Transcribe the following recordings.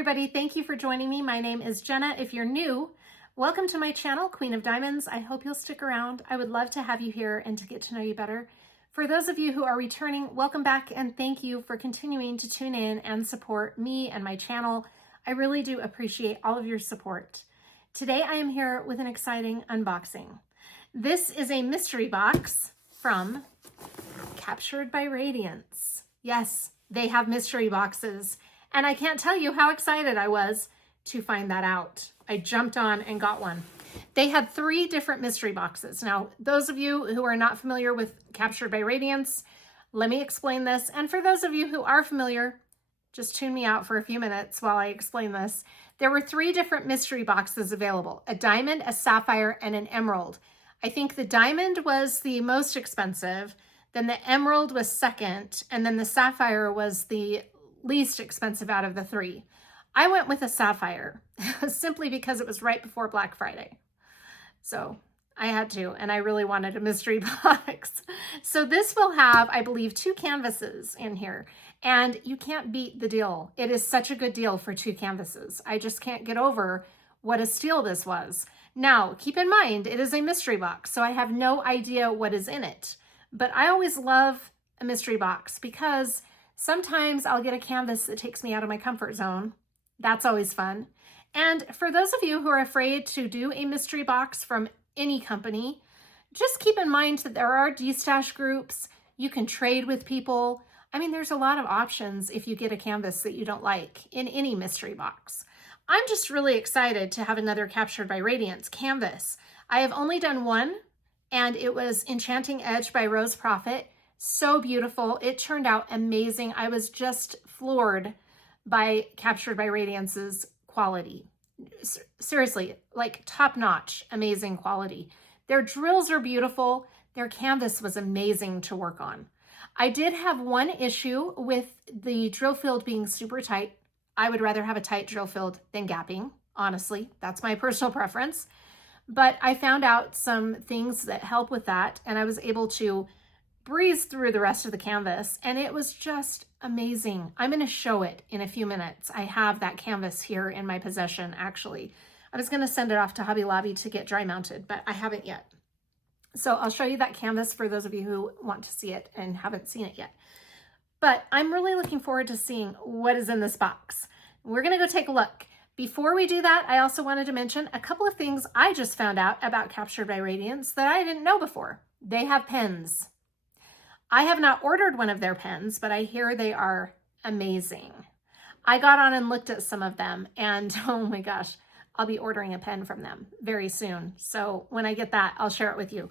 everybody, thank you for joining me. My name is Jenna. If you're new, welcome to my channel, Queen of Diamonds. I hope you'll stick around. I would love to have you here and to get to know you better. For those of you who are returning, welcome back and thank you for continuing to tune in and support me and my channel. I really do appreciate all of your support. Today I am here with an exciting unboxing. This is a mystery box from Captured by Radiance. Yes, they have mystery boxes. And I can't tell you how excited I was to find that out. I jumped on and got one. They had 3 different mystery boxes. Now, those of you who are not familiar with Captured by Radiance, let me explain this. And for those of you who are familiar, just tune me out for a few minutes while I explain this. There were 3 different mystery boxes available: a diamond, a sapphire, and an emerald. I think the diamond was the most expensive, then the emerald was second, and then the sapphire was the least expensive out of the 3. I went with a sapphire simply because it was right before Black Friday. So I had to, and I really wanted a mystery box. So this will have, I believe, 2 canvases in here, and you can't beat the deal. It is such a good deal for 2 canvases. I just can't get over what a steal this was. Now, keep in mind, it is a mystery box, so I have no idea what is in it. But I always love a mystery box because sometimes I'll get a canvas that takes me out of my comfort zone. That's always fun. And for those of you who are afraid to do a mystery box from any company, just keep in mind that there are destash groups. You can trade with people. I mean, there's a lot of options if you get a canvas that you don't like in any mystery box. I'm just really excited to have another Captured by Radiance canvas. I have only done one, and it was Enchanting Edge by Rose Prophet. So beautiful. It turned out amazing. I was just floored by Captured by Radiance's quality. Seriously, like top-notch, amazing quality. Their drills are beautiful. Their canvas was amazing to work on. I did have one issue with the drill field being super tight. I would rather have a tight drill field than gapping, honestly. That's my personal preference. But I found out some things that help with that, and I was able to breeze through the rest of the canvas, and it was just amazing. I'm going to show it in a few minutes. I have that canvas here in my possession, actually. I was going to send it off to Hobby Lobby to get dry mounted, but I haven't yet. So I'll show you that canvas for those of you who want to see it and haven't seen it yet. But I'm really looking forward to seeing what is in this box. We're going to go take a look. Before we do that, I also wanted to mention a couple of things I just found out about Captured by Radiance that I didn't know before. They have pens. I have not ordered one of their pens, but I hear they are amazing. I got on and looked at some of them, and oh my gosh, I'll be ordering a pen from them very soon. So when I get that, I'll share it with you.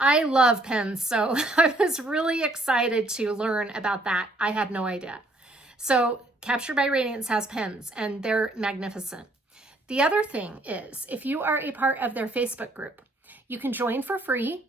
I love pens, so I was really excited to learn about that. I had no idea. So Captured by Radiance has pens, and they're magnificent. The other thing is, if you are a part of their Facebook group, you can join for free.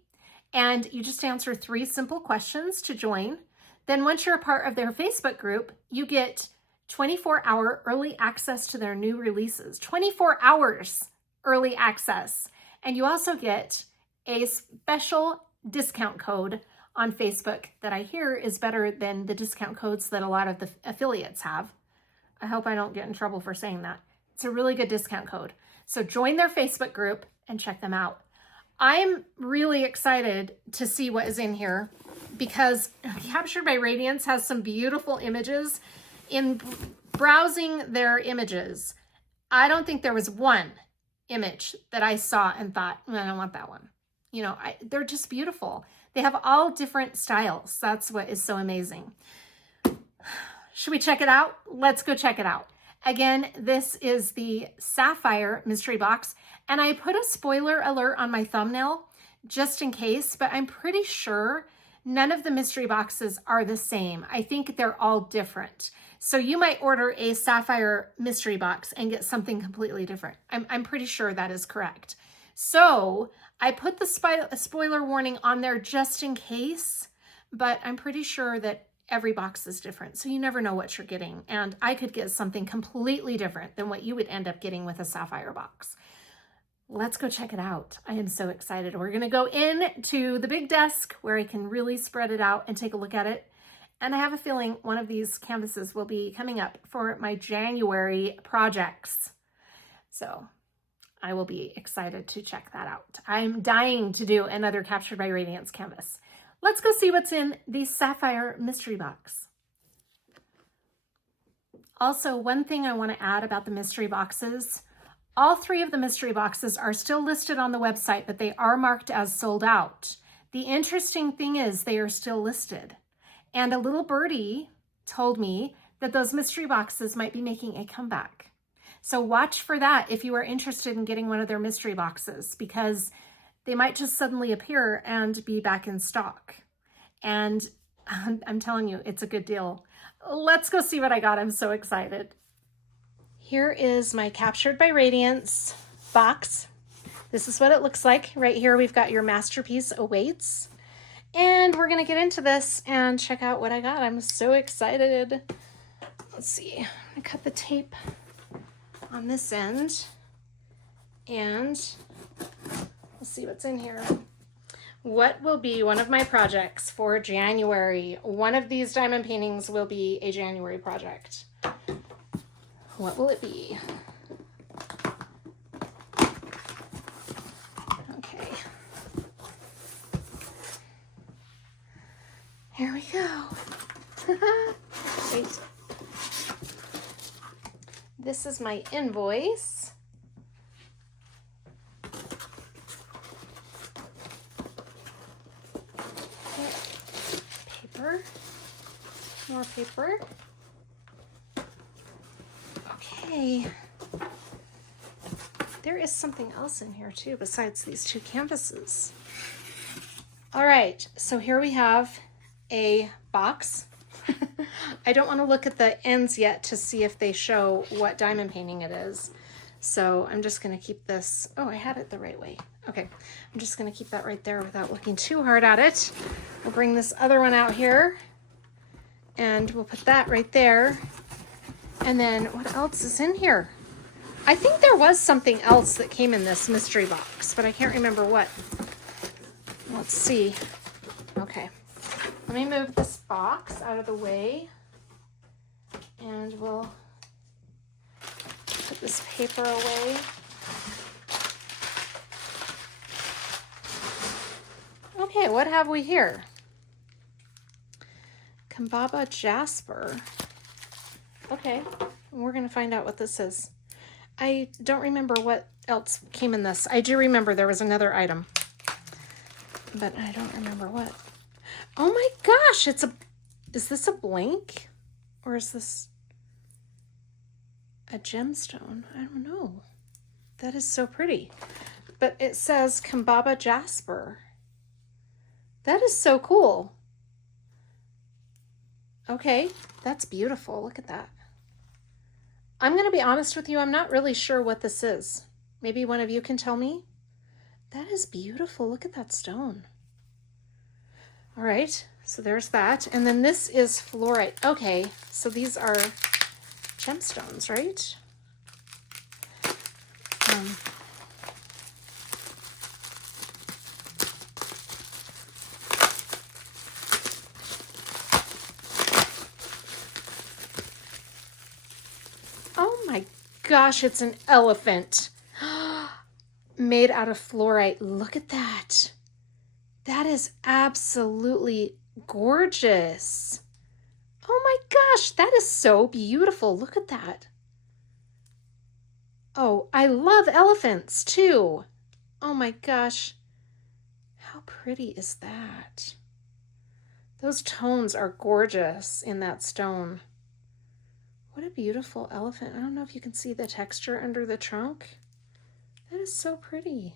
And you just answer 3 simple questions to join. Then once you're a part of their Facebook group, you get 24-hour early access to their new releases. 24 hours early access. And you also get a special discount code on Facebook that I hear is better than the discount codes that a lot of the affiliates have. I hope I don't get in trouble for saying that. It's a really good discount code. So join their Facebook group and check them out. I'm really excited to see what is in here because Captured by Radiance has some beautiful images. In browsing their images, I don't think there was one image that I saw and thought, I don't want that one. You know, they're just beautiful. They have all different styles. That's what is so amazing. Should we check it out? Let's go check it out. Again, this is the Sapphire mystery box, and I put a spoiler alert on my thumbnail just in case, but I'm pretty sure none of the mystery boxes are the same. I think they're all different. So you might order a Sapphire mystery box and get something completely different. I'm pretty sure that is correct. So I put the spoiler warning on there just in case, but I'm pretty sure that every box is different, so you never know what you're getting. And I could get something completely different than what you would end up getting with a Sapphire box. Let's go check it out. I am so excited. We're gonna go in to the big desk where I can really spread it out and take a look at it. And I have a feeling one of these canvases will be coming up for my January projects. So I will be excited to check that out. I'm dying to do another Captured by Radiance canvas. Let's go see what's in the Sapphire mystery box. Also, one thing I want to add about the mystery boxes, all 3 of the mystery boxes are still listed on the website, but they are marked as sold out. The interesting thing is they are still listed. And a little birdie told me that those mystery boxes might be making a comeback. So watch for that if you are interested in getting one of their mystery boxes, because they might just suddenly appear and be back in stock. And I'm telling you, it's a good deal. Let's go see what I got. I'm so excited. Here is my Captured by Radiance box. This is what it looks like. Right here, we've got your masterpiece awaits. And we're going to get into this and check out what I got. I'm so excited. Let's see. I'm going to cut the tape on this end. And let's see what's in here. What will be one of my projects for January? One of these diamond paintings will be a January project. What will it be? Okay. Here we go. Wait. This is my invoice. Paper. More paper. Okay. There is something else in here too besides these 2 canvases. All right, so here we have a box. I don't want to look at the ends yet to see if they show what diamond painting it is. So I'm just going to keep this. Oh, I had it the right way. Okay, I'm just going to keep that right there without looking too hard at it. We'll bring this other one out here and we'll put that right there. And then what else is in here? I think there was something else that came in this mystery box, but I can't remember what. Let's see. Okay, let me move this box out of the way and we'll put this paper away. Okay, what have we here? Kambaba Jasper. Okay, we're going to find out what this is. I don't remember what else came in this. I do remember there was another item, but I don't remember what. Oh my gosh, is this a blank or is this a gemstone? I don't know. That is so pretty. But it says Kambaba Jasper. That is so cool. Okay, that's beautiful. Look at that. I'm going to be honest with you. I'm not really sure what this is. Maybe one of you can tell me. That is beautiful. Look at that stone. All right, so there's that. And then this is fluorite. Okay, so these are gemstones, right? Oh my gosh, it's an elephant made out of fluorite. Look at that. That is absolutely gorgeous. Oh my gosh, that is so beautiful. Look at that. Oh, I love elephants too. Oh my gosh. How pretty is that? Those tones are gorgeous in that stone. What a beautiful elephant. I don't know if you can see the texture under the trunk. That is so pretty.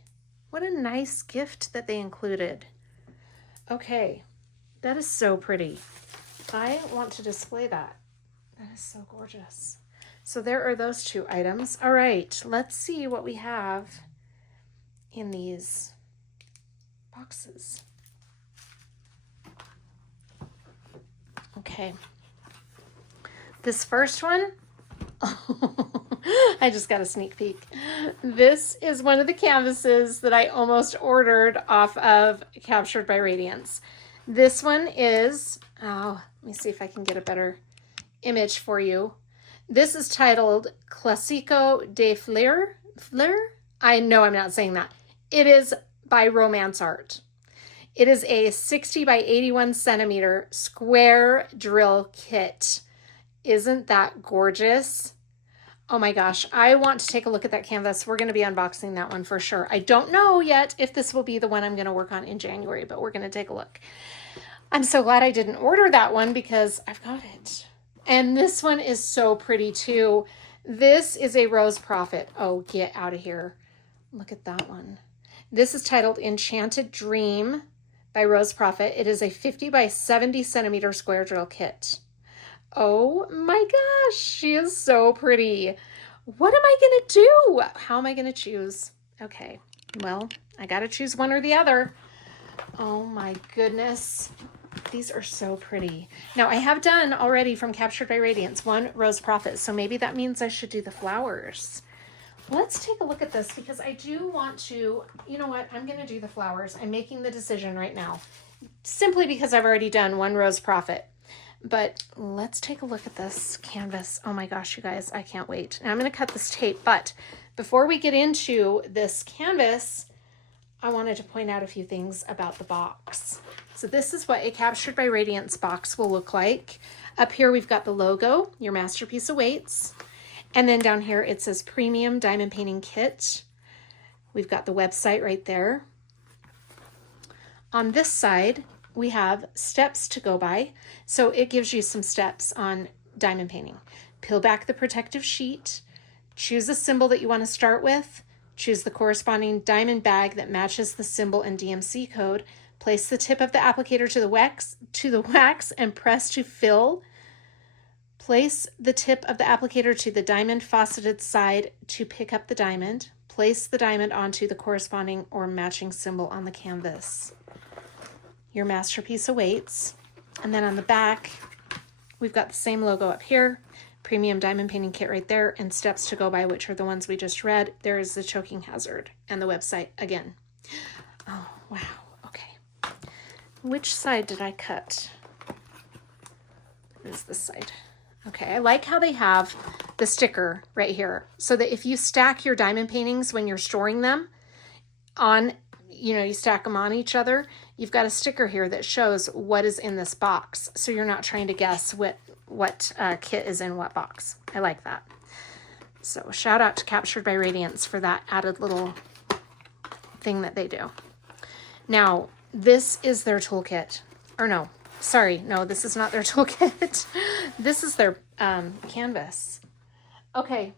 What a nice gift that they included. Okay, that is so pretty. I want to display that. That is so gorgeous. So there are those 2 items. All right, let's see what we have in these boxes. Okay. This first one, I just got a sneak peek. This is one of the canvases that I almost ordered off of Captured by Radiance. This one is, oh, Let me see if I can get a better image for you. This is titled Classico de Fleur. I know I'm not saying that. It is by RomantzArt. It is a 60 by 81 centimeter square drill kit. Isn't that gorgeous? Oh my gosh, I want to take a look at that canvas. We're going to be unboxing that one for sure. I don't know yet if this will be the one I'm going to work on in January, but we're going to take a look. I'm so glad I didn't order that one because I've got it. And this one is so pretty too. This is a Rose Prophet. Oh, get out of here. Look at that one. This is titled Enchanted Dream by Rose Prophet. It is a 50 by 70 centimeter square drill kit. Oh my gosh, she is so pretty. What am I going to do? How am I going to choose? Okay, well, I got to choose one or the other. Oh my goodness. These are so pretty. Now, I have done already from Captured by Radiance one Rose Prophet, so maybe that means I should do the flowers. Let's take a look at this because I do want to, you know what, I'm going to do the flowers. I'm making the decision right now simply because I've already done one Rose Prophet. But let's take a look at this canvas. Oh my gosh, you guys, I can't wait. Now I'm going to cut this tape, but before we get into this canvas, I wanted to point out a few things about the box. So this is what a Captured by Radiance box will look like. Up here, we've got the logo, Your Masterpiece Awaits. And then down here, it says Premium Diamond Painting Kit. We've got the website right there. On this side, we have steps to go by. So it gives you some steps on diamond painting. Peel back the protective sheet, choose a symbol that you want to start with, choose the corresponding diamond bag that matches the symbol and DMC code, place the tip of the applicator to the wax and press to fill. Place the tip of the applicator to the diamond faceted side to pick up the diamond. Place the diamond onto the corresponding or matching symbol on the canvas. Your masterpiece awaits. And then on the back, we've got the same logo up here, Premium Diamond Painting Kit right there, and steps to go by, which are the ones we just read. There is the choking hazard and the website again. Oh, wow. Okay. Which side did I cut? It is this side. Okay, I like how they have the sticker right here so that if you stack your diamond paintings when you're storing them on, you know, you stack them on each other, you've got a sticker here that shows what is in this box. So you're not trying to guess what kit is in what box. I like that. So shout out to Captured by Radiance for that added little thing that they do. Now, this is their toolkit. Or no, sorry, no, this is not their toolkit. This is their canvas. Okay.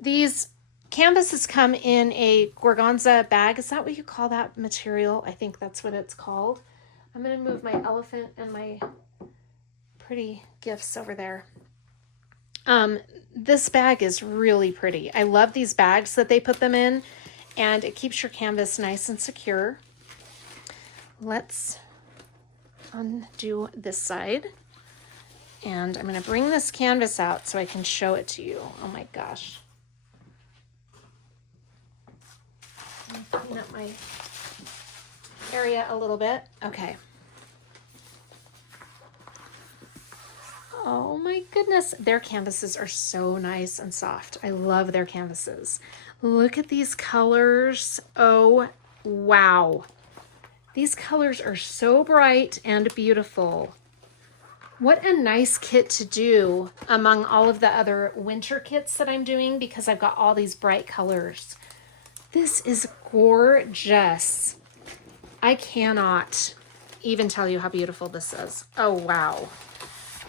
These canvases come in a organza bag. Is that what you call that material? I think that's what it's called. I'm going to move my elephant and my pretty gifts over there. This bag is really pretty. I love these bags that they put them in, and it keeps your canvas nice and secure. Let's undo this side. And I'm going to bring this canvas out so I can show it to you. Oh my gosh. Clean up my area a little bit. Okay. Oh my goodness. Their canvases are so nice and soft. I love their canvases. Look at these colors. Oh, wow. These colors are so bright and beautiful. What a nice kit to do among all of the other winter kits that I'm doing because I've got all these bright colors. This is gorgeous. I cannot even tell you how beautiful this is. Oh, wow.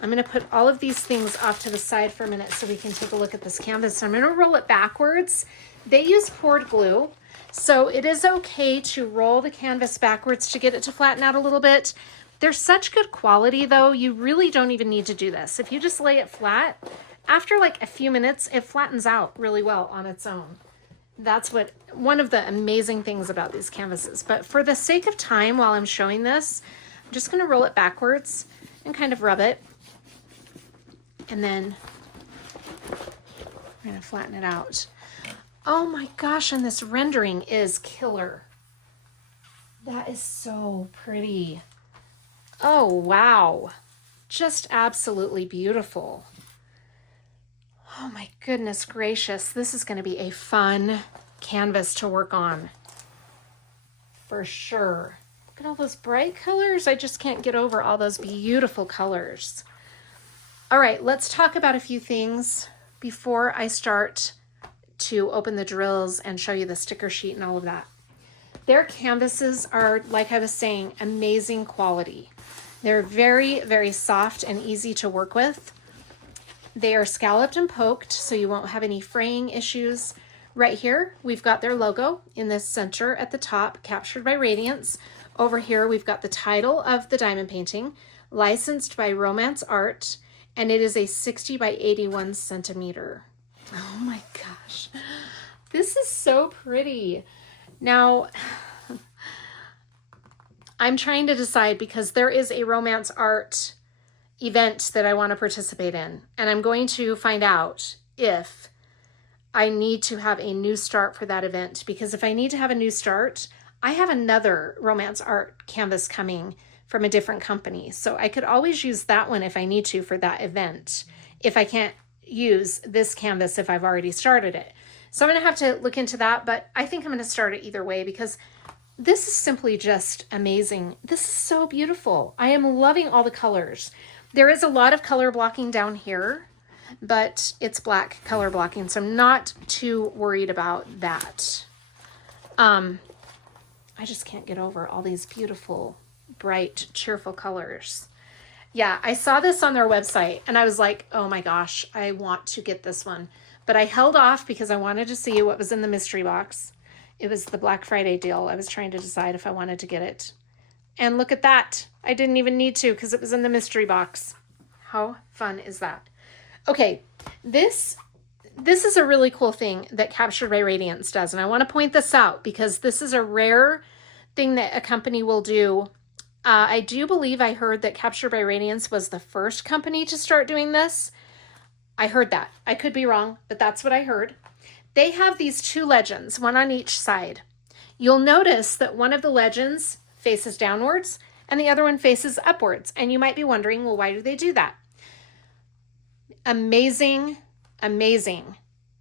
I'm going to put all of these things off to the side for a minute so we can take a look at this canvas. I'm going to roll it backwards. They use poured glue, so it is okay to roll the canvas backwards to get it to flatten out a little bit. They're such good quality, though, you really don't even need to do this. If you just lay it flat, after like a few minutes, it flattens out really well on its own. That's one of the amazing things about these canvases. But for the sake of time while I'm showing this, I'm just going to roll it backwards and kind of rub it. And then we're going to flatten it out. Oh my gosh, and this rendering is killer. That is so pretty. Oh, wow. Just absolutely beautiful. Oh my goodness gracious. This is going to be a fun canvas to work on. For sure. Look at all those bright colors. I just can't get over all those beautiful colors. All right, let's talk about a few things before I start to open the drills and show you the sticker sheet and all of that. Their canvases are, like I was saying, amazing quality. They're very, very soft and easy to work with. They are scalloped and poked, so you won't have any fraying issues. Right here, we've got their logo in the center at the top, Captured by Radiance. Over here, we've got the title of the diamond painting, licensed by RomantzArt, and it is a 60 by 81 centimeter. Oh my gosh, this is so pretty. Now, I'm trying to decide because there is a RomantzArt event that I want to participate in, and I'm going to find out if I need to have a new start for that event, because if I need to have a new start, I have another RomantzArt canvas coming from a different company. So I could always use that one if I need to for that event, if I can't use this canvas if I've already started it. So I'm going to have to look into that, but I think I'm going to start it either way because this is simply just amazing. This is so beautiful. I am loving all the colors. There is a lot of color blocking down here, but it's black color blocking, so I'm not too worried about that. I just can't get over all these beautiful, bright, cheerful colors. Yeah, I saw this on their website and I was like, oh my gosh, I want to get this one. But I held off because I wanted to see what was in the mystery box. It was the Black Friday deal. I was trying to decide if I wanted to get it. And look at that. I didn't even need to because it was in the mystery box. How fun is that? Okay, this is a really cool thing that Captured by Radiance does. And I want to point this out because this is a rare thing that a company will do. I do believe I heard that Captured by Radiance was the first company to start doing this. I heard that. I could be wrong, but that's what I heard. They have these two legends, one on each side. You'll notice that one of the legends faces downwards and the other one faces upwards. And you might be wondering, well, why do they do that? Amazing, amazing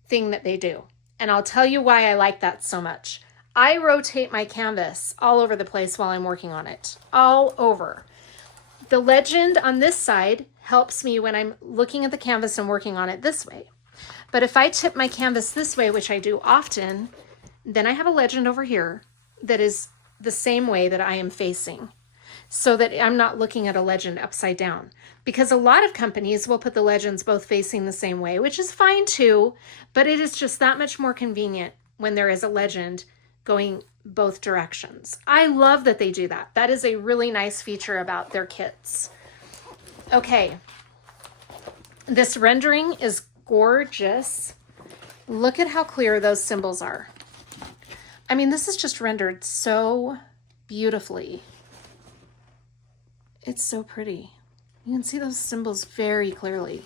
thing that they do. And I'll tell you why I like that so much. I rotate my canvas all over the place while I'm working on it, all over. The legend on this side helps me when I'm looking at the canvas and working on it this way. But if I tip my canvas this way, which I do often, then I have a legend over here that is the same way that I am facing, so that I'm not looking at a legend upside down. Because a lot of companies will put the legends both facing the same way, which is fine too, but it is just that much more convenient when there is a legend going both directions. I love that they do that. That is a really nice feature about their kits. Okay, this rendering is gorgeous. Look at how clear those symbols are. I mean, this is just rendered so beautifully. It's so pretty. You can see those symbols very clearly.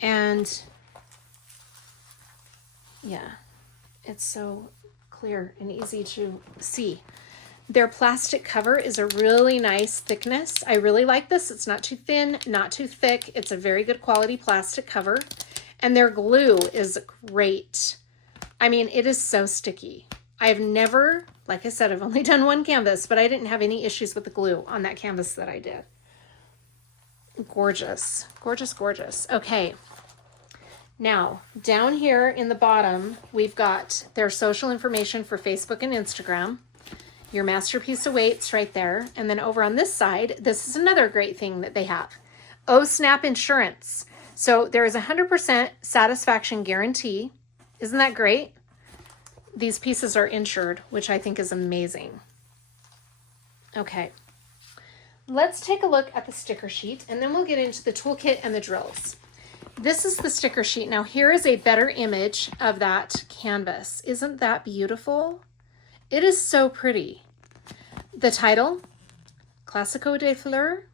And yeah, it's so clear and easy to see. Their plastic cover is a really nice thickness. I really like this. It's not too thin, not too thick. It's a very good quality plastic cover. And their glue is great. I mean, it is so sticky. I've never, like I said, I've only done one canvas, but I didn't have any issues with the glue on that canvas that I did. Gorgeous, gorgeous, gorgeous. Okay. Now, down here in the bottom, we've got their social information for Facebook and Instagram. Your masterpiece awaits right there. And then over on this side, this is another great thing that they have. Snap insurance. So there is 100% satisfaction guarantee. Isn't that great? These pieces are insured, which I think is amazing. Okay. Let's take a look at the sticker sheet and then we'll get into the toolkit and the drills. This is the sticker sheet. Now here is a better image of that canvas. Isn't that beautiful? It is so pretty. The title, Classico de Fleur.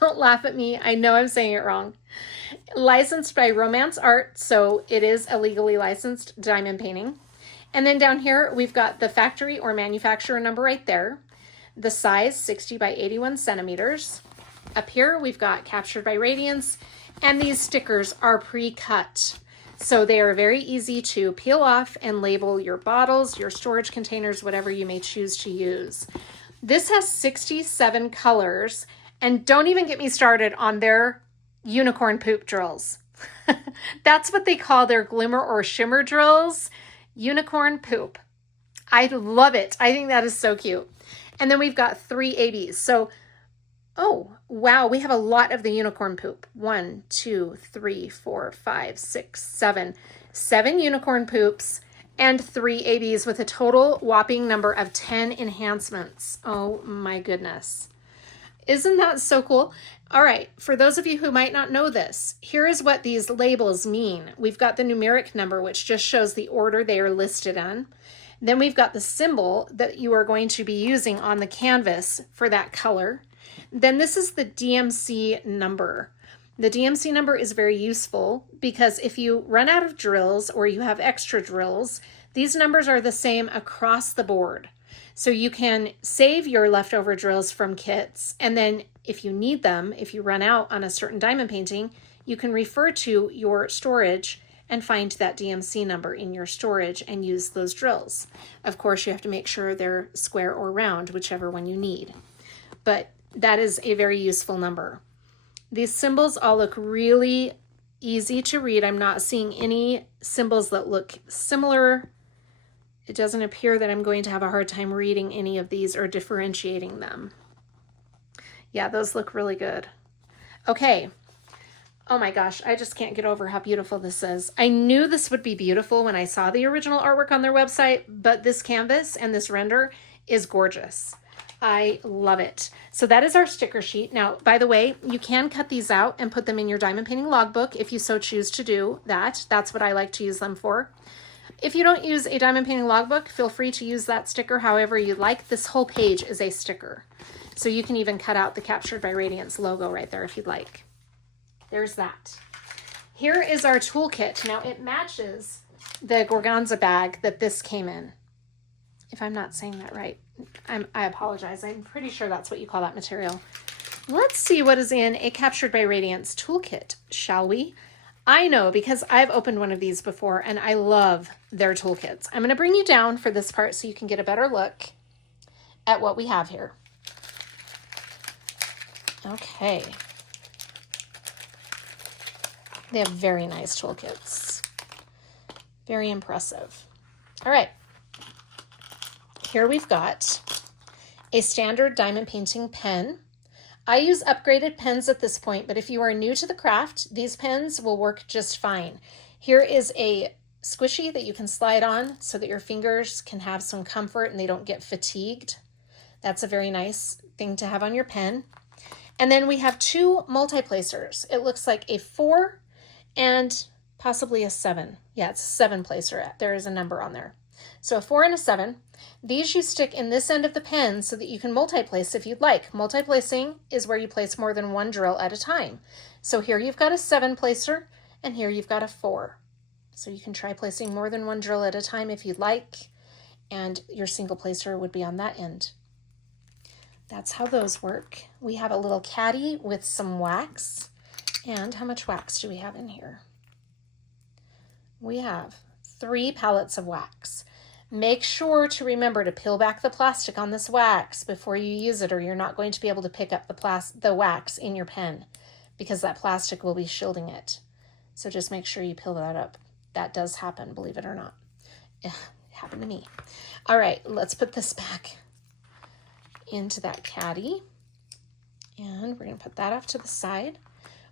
Don't laugh at me. I know I'm saying it wrong. Licensed by RomantzArt, so it is a legally licensed diamond painting. And then down here, we've got the factory or manufacturer number right there. The size 60 by 81 centimeters. Up here we've got Captured by Radiance, and these stickers are pre-cut. So they are very easy to peel off and label your bottles, your storage containers, whatever you may choose to use. This has 67 colors, and don't even get me started on their unicorn poop drills. That's what they call their glimmer or shimmer drills, unicorn poop. I love it. I think that is so cute. And then we've got 3 ABs. So, oh, wow, we have a lot of the unicorn poop. 1, 2, 3, 4, 5, 6, 7. 7 unicorn poops and 3 ABs with a total whopping number of 10 enhancements. Oh my goodness. Isn't that so cool? All right, for those of you who might not know this, here is what these labels mean. We've got the numeric number, which just shows the order they are listed in. Then we've got the symbol that you are going to be using on the canvas for that color. Then this is the DMC number. The DMC number is very useful because if you run out of drills or you have extra drills, these numbers are the same across the board. So you can save your leftover drills from kits, and then if you need them, if you run out on a certain diamond painting, you can refer to your storage and find that DMC number in your storage and use those drills. Of course, you have to make sure they're square or round, whichever one you need. But that is a very useful number. These symbols all look really easy to read. I'm not seeing any symbols that look similar. It doesn't appear that I'm going to have a hard time reading any of these or differentiating them. Yeah, those look really good. Okay. Oh my gosh, I just can't get over how beautiful this is. I knew this would be beautiful when I saw the original artwork on their website, but this canvas and this render is gorgeous. I love it. So that is our sticker sheet. Now, by the way, you can cut these out and put them in your diamond painting logbook if you so choose to do that. That's what I like to use them for. If you don't use a diamond painting logbook, feel free to use that sticker however you like. This whole page is a sticker. So you can even cut out the Captured by Radiance logo right there if you'd like. There's that. Here is our toolkit. Now it matches the organza bag that this came in. If I'm not saying that right, I apologize. I'm pretty sure that's what you call that material. Let's see what is in a Captured by Radiance toolkit, shall we? I know because I've opened one of these before and I love their toolkits. I'm going to bring you down for this part so you can get a better look at what we have here. Okay. They have very nice toolkits. Very impressive. All right. Here we've got a standard diamond painting pen. I use upgraded pens at this point, but if you are new to the craft, these pens will work just fine. Here is a squishy that you can slide on so that your fingers can have some comfort and they don't get fatigued. That's a very nice thing to have on your pen. And then we have 2 multi-placers. It looks like a 4 and possibly a 7. Yeah, it's a 7 placer. There is a number on there. So a 4 and a 7. These you stick in this end of the pen so that you can multi-place if you'd like. Multi-placing is where you place more than 1 drill at a time. So here you've got a 7 placer and here you've got a 4. So you can try placing more than 1 drill at a time if you'd like, and your single placer would be on that end. That's how those work. We have a little caddy with some wax. And how much wax do we have in here? We have 3 pallets of wax. Make sure to remember to peel back the plastic on this wax before you use it, or you're not going to be able to pick up the wax in your pen because that plastic will be shielding it. So just make sure you peel that up. That does happen, believe it or not. It happened to me. All right, let's put this back into that caddy. And we're going to put that off to the side.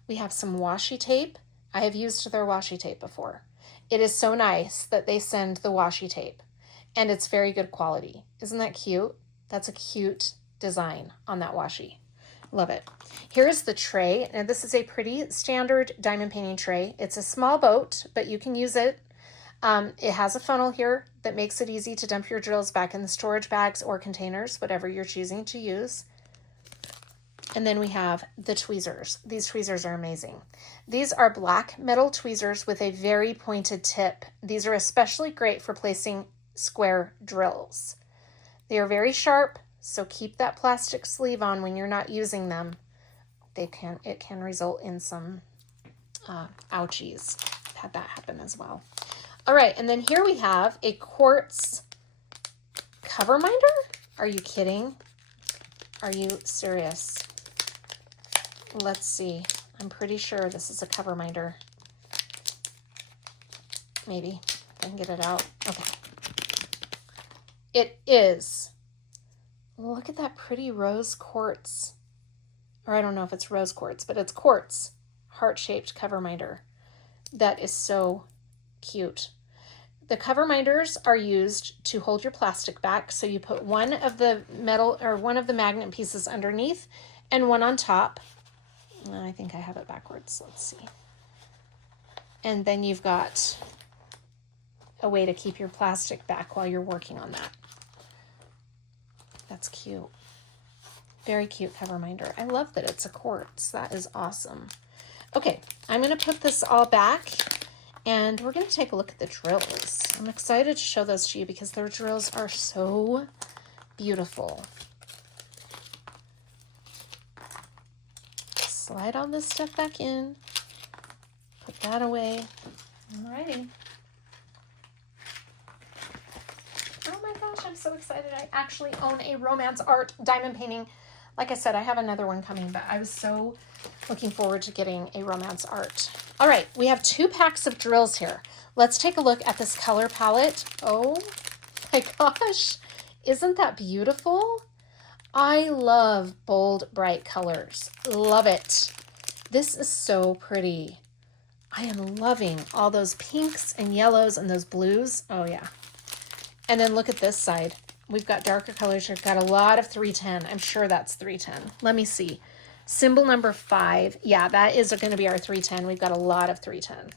We have some washi tape. I have used their washi tape before. It is so nice that they send the washi tape, and it's very good quality. Isn't that cute? That's a cute design on that washi. Love it. Here's the tray. Now this is a pretty standard diamond painting tray. It's a small boat, but you can use it. It has a funnel here that makes it easy to dump your drills back in the storage bags or containers, whatever you're choosing to use. And then we have the tweezers. These tweezers are amazing. These are black metal tweezers with a very pointed tip. These are especially great for placing square drills. They are very sharp, So keep that plastic sleeve on when you're not using them. It can result in some ouchies. I've had that happen as well. All right, and then here we have a quartz cover minder. Are you kidding? Are you serious? Let's see. I'm pretty sure this is a cover minder. Maybe I can get it out. Okay. It is. Look at that pretty rose quartz. Or I don't know if it's rose quartz, but it's quartz heart-shaped cover minder. That is so cute. The cover minders are used to hold your plastic back. So you put one of the metal or one of the magnet pieces underneath and one on top. I think I have it backwards. Let's see. And then you've got a way to keep your plastic back while you're working on that. That's cute. Very cute cover minder. I love that it's a quartz. That is awesome. Okay, I'm going to put this all back and we're going to take a look at the drills. I'm excited to show those to you because their drills are so beautiful. Slide all this stuff back in. Put that away. Alrighty. Oh my gosh, I'm so excited. I actually own a RomantzArt diamond painting. Like I said, I have another one coming, but I was so looking forward to getting a RomantzArt. All right, we have 2 packs of drills here. Let's take a look at this color palette. Oh my gosh, isn't that beautiful? I love bold, bright colors. Love it. This is so pretty. I am loving all those pinks and yellows and those blues. Oh yeah. And then look at this side. We've got darker colors. We've got a lot of 310. I'm sure that's 310. Let me see. Symbol number 5. Yeah, that is going to be our 310. We've got a lot of 310.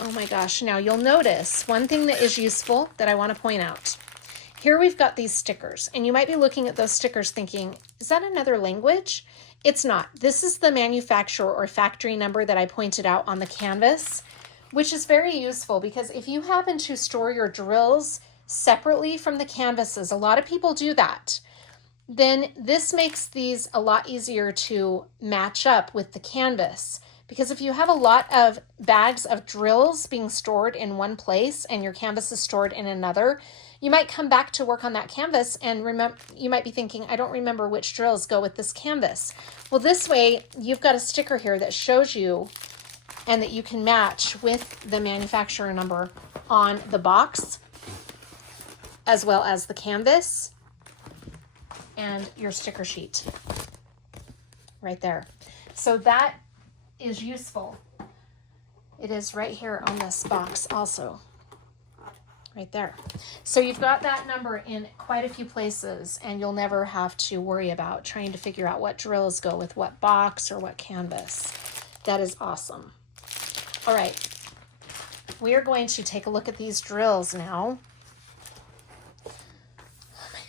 Oh my gosh. Now you'll notice one thing that is useful that I want to point out. Here we've got these stickers, and you might be looking at those stickers thinking, is that another language? It's not. This is the manufacturer or factory number that I pointed out on the canvas, which is very useful because if you happen to store your drills separately from the canvases, a lot of people do that, then this makes these a lot easier to match up with the canvas. Because if you have a lot of bags of drills being stored in one place and your canvas is stored in another, you might come back to work on that canvas and you might be thinking, I don't remember which drills go with this canvas. Well, this way you've got a sticker here that shows you and that you can match with the manufacturer number on the box, as well as the canvas and your sticker sheet right there. So that is useful. It is right here on this box also, right there. So you've got that number in quite a few places and you'll never have to worry about trying to figure out what drills go with what box or what canvas. That is awesome. All right, we are going to take a look at these drills now.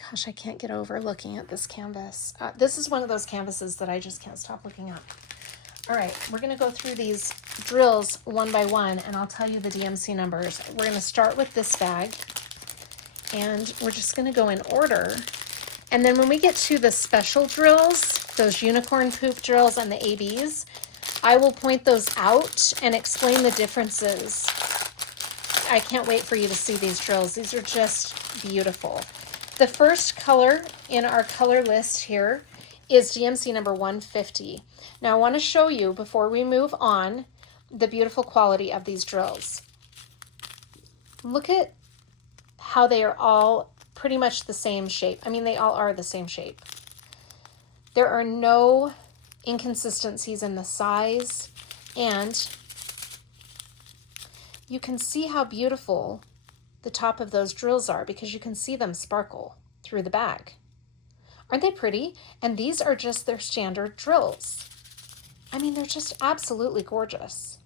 Gosh, I can't get over looking at this canvas. This is one of those canvases that I just can't stop looking at. All right, we're going to go through these drills one by one, and I'll tell you the DMC numbers. We're going to start with this bag, and we're just going to go in order. And then when we get to the special drills, those unicorn poop drills and the ABs, I will point those out and explain the differences. I can't wait for you to see these drills. These are just beautiful. The first color in our color list here is DMC number 150. Now I want to show you, before we move on, the beautiful quality of these drills. Look at how they are all pretty much the same shape. I mean, they all are the same shape. There are no inconsistencies in the size, and you can see how beautiful the top of those drills are because you can see them sparkle through the bag. Aren't they pretty? And these are just their standard drills. I mean, they're just absolutely gorgeous.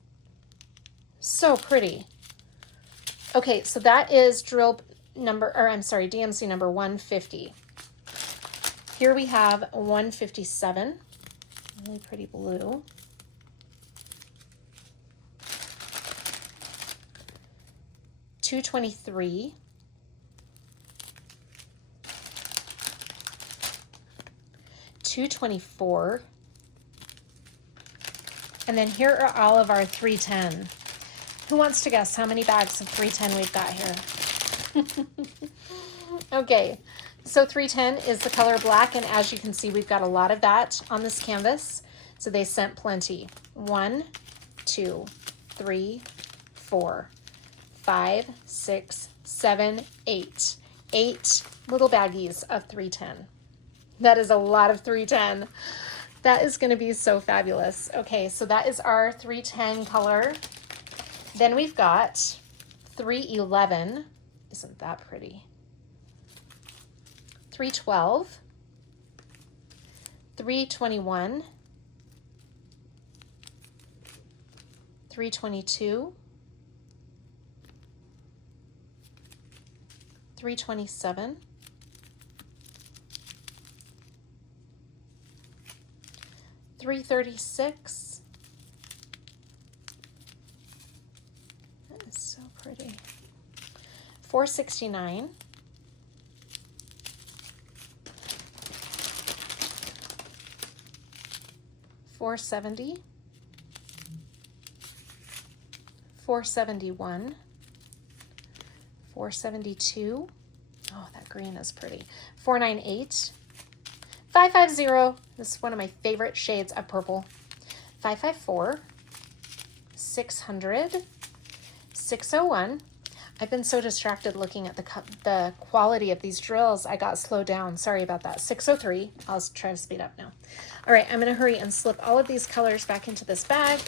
So pretty. Okay, so that is DMC number 150. Here we have 157, really pretty blue. 223, 224. And then here are all of our 310. Who wants to guess how many bags of 310 we've got here? Okay, so 310 is the color black, and as you can see, we've got a lot of that on this canvas. So they sent plenty. 1, 2, 3, 4, 5, 6, 7, 8. 8 little baggies of 310. That is a lot of 310. That is going to be so fabulous. Okay, so that is our 310 color. Then we've got 311. Isn't that pretty? 312. 321. 322. 327. 336. That is so pretty. 469. 470. 471. 472. Oh, that green is pretty. 498. 550. This is one of my favorite shades of purple. 554. 600. 601. I've been so distracted looking at the quality of these drills, I got slowed down. Sorry about that. 603. I'll try to speed up now. All right, I'm going to hurry and slip all of these colors back into this bag.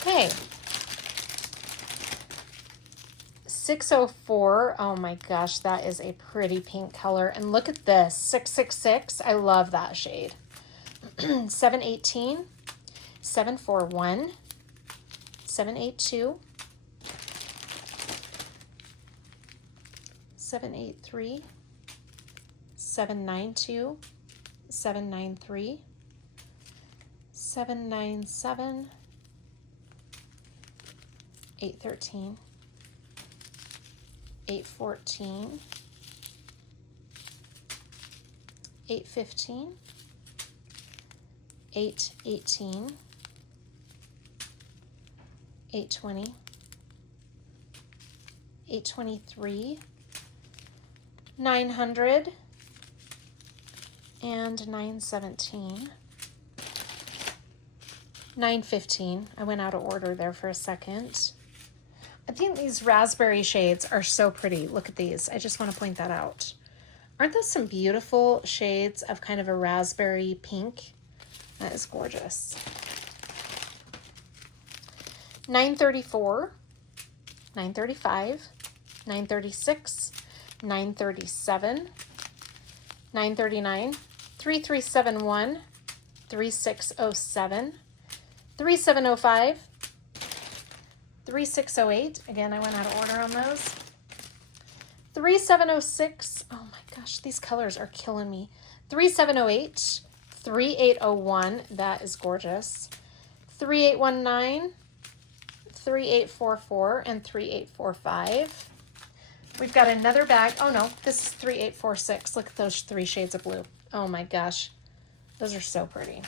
Okay. 604. Oh my gosh, that is a pretty pink color. And look at this. 666. I love that shade. 718. 741. 782. 783. 792. 793. 797. 813. 814. 815. 818. 820. 823. 900. And 917. 915. I went out of order there for a second. I think these raspberry shades are so pretty. Look at these. I just want to point that out. Aren't those some beautiful shades of kind of a raspberry pink? That is gorgeous. 934, 935, 936, 937, 939, 3371, 3607, 3705, 3608. Again, I went out of order on those. 3706. Oh my gosh, these colors are killing me. 3708, 3801. That is gorgeous. 3819, 3844, and 3845. We've got another bag. Oh no, this is 3846. Look at those 3 shades of blue. Oh my gosh, those are so pretty.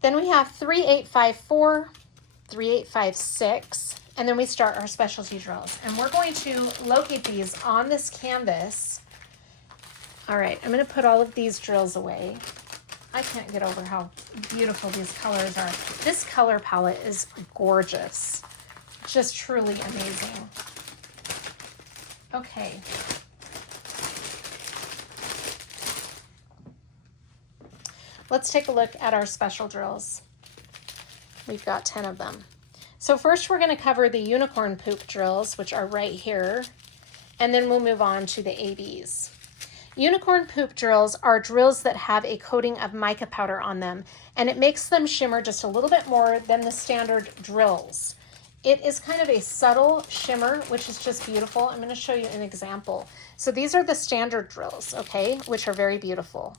Then we have 3854, 3856, and then we start our specialty drills. And we're going to locate these on this canvas. All right, I'm going to put all of these drills away. I can't get over how beautiful these colors are. This color palette is gorgeous. Just truly amazing. Okay. Let's take a look at our special drills. We've got 10 of them. So first we're going to cover the unicorn poop drills, which are right here, and then we'll move on to the ABs. Unicorn poop drills are drills that have a coating of mica powder on them, and it makes them shimmer just a little bit more than the standard drills. It is kind of a subtle shimmer, which is just beautiful. I'm going to show you an example. So these are the standard drills, okay, which are very beautiful.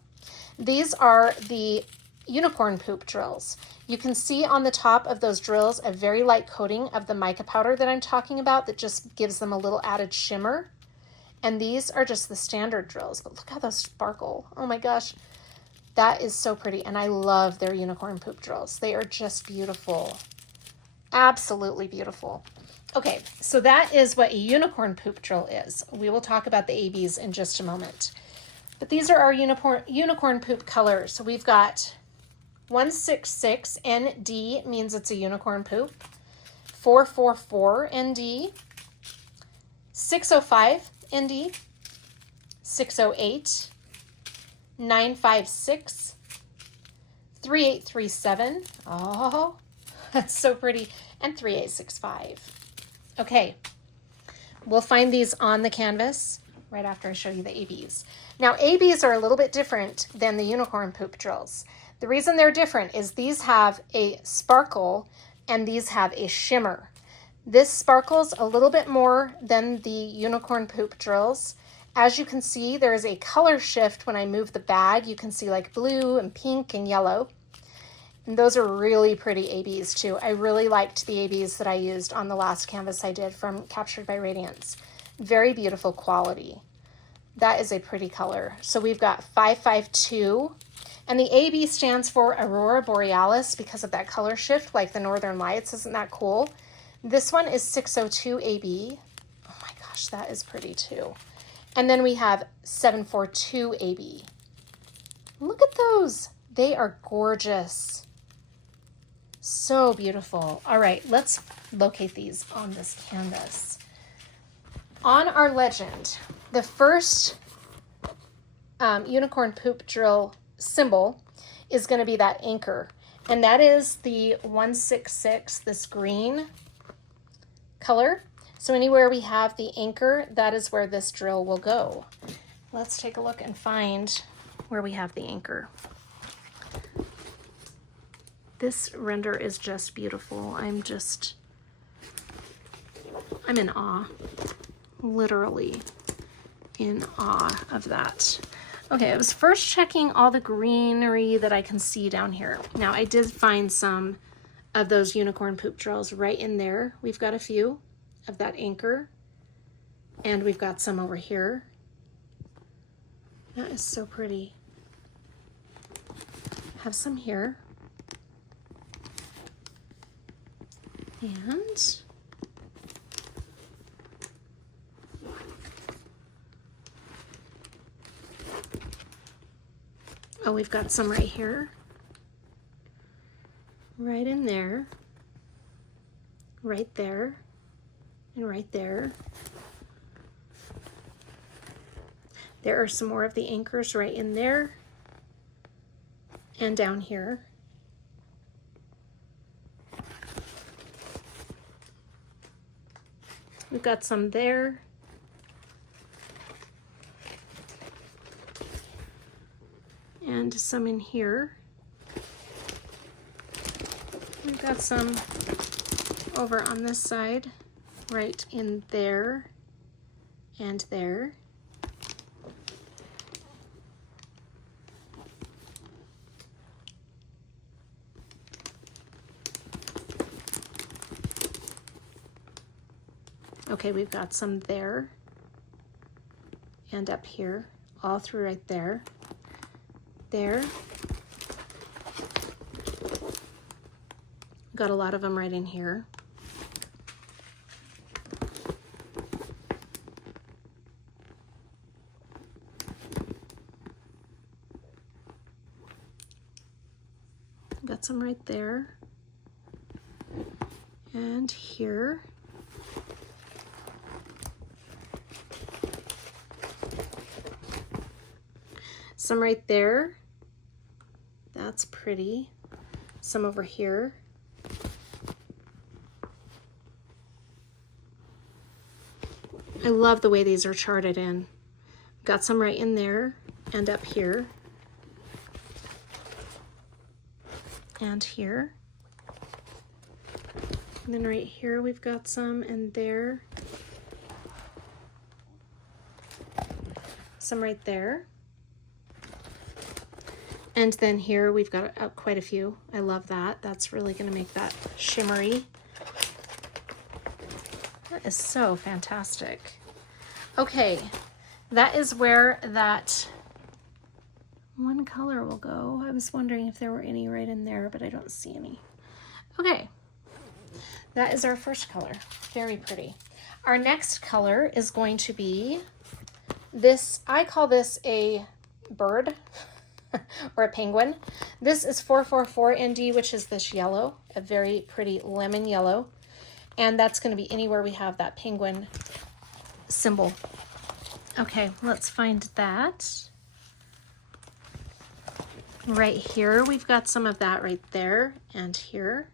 These are the unicorn poop drills. You can see on the top of those drills a very light coating of the mica powder that I'm talking about that just gives them a little added shimmer. And these are just the standard drills, but look how those sparkle. Oh my gosh, that is so pretty. And I love their unicorn poop drills. They are just beautiful. Absolutely beautiful. Okay, so that is what a unicorn poop drill is. We will talk about the ABs in just a moment. But these are our unicorn poop colors. So we've got 166 ND means it's a unicorn poop. 444 ND. 605 ND. 608. 956. 3837. Oh, that's so pretty. And 3865. Okay, we'll find these on the canvas right after I show you the ABs. Now, ABs are a little bit different than the unicorn poop drills. The reason they're different is these have a sparkle and these have a shimmer. This sparkles a little bit more than the unicorn poop drills. As you can see, there is a color shift when I move the bag. You can see like blue and pink and yellow. And those are really pretty ABs too. I really liked the ABs that I used on the last canvas I did from Captured by Radiance. Very beautiful quality. That is a pretty color. So we've got 552, and the AB stands for Aurora Borealis because of that color shift, like the Northern Lights. Isn't that cool? This one is 602 AB. Oh my gosh, that is pretty too. And then we have 742 AB. Look at those. They are gorgeous. So beautiful. All right, let's locate these on this canvas. On our legend, the first unicorn poop drill symbol is going to be that anchor, and that is the 166, this green color. So anywhere we have the anchor, that is where this drill will go. Let's take a look and find where we have the anchor. This render is just beautiful. I'm in awe, literally in awe of that. Okay, I was first checking all the greenery that I can see down here. Now, I did find some of those unicorn poop drills right in there. We've got a few of that anchor, and we've got some over here. That is so pretty. Have some here. And oh, we've got some right here, right in there, right there, and right there. There are some more of the anchors right in there and down here. We've got some there. And some in here. We've got some over on this side, right in there and there. Okay, we've got some there and up here, all through right there. There. Got a lot of them right in here. Got some right there and here. Some right there. That's pretty. Some over here. I love the way these are charted in. Got some right in there and up here. And here. And then right here we've got some, and there. Some right there. And then here we've got quite a few. I love that. That's really going to make that shimmery. That is so fantastic. Okay, that is where that one color will go. I was wondering if there were any right in there, but I don't see any. Okay, that is our first color. Very pretty. Our next color is going to be this. I call this a bird or a penguin. This is 444 ND, which is this yellow, a very pretty lemon yellow. And that's going to be anywhere we have that penguin symbol. Okay, let's find that. Right here, we've got some of that right there and here.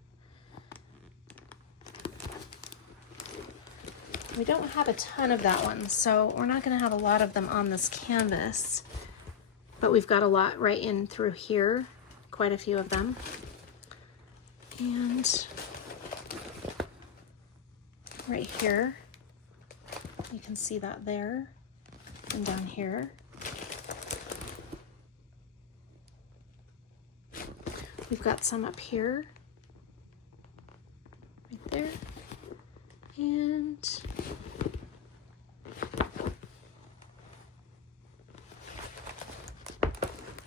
We don't have a ton of that one, so we're not going to have a lot of them on this canvas, but we've got a lot right in through here, quite a few of them. And right here, you can see that there, and down here. We've got some up here, right there, and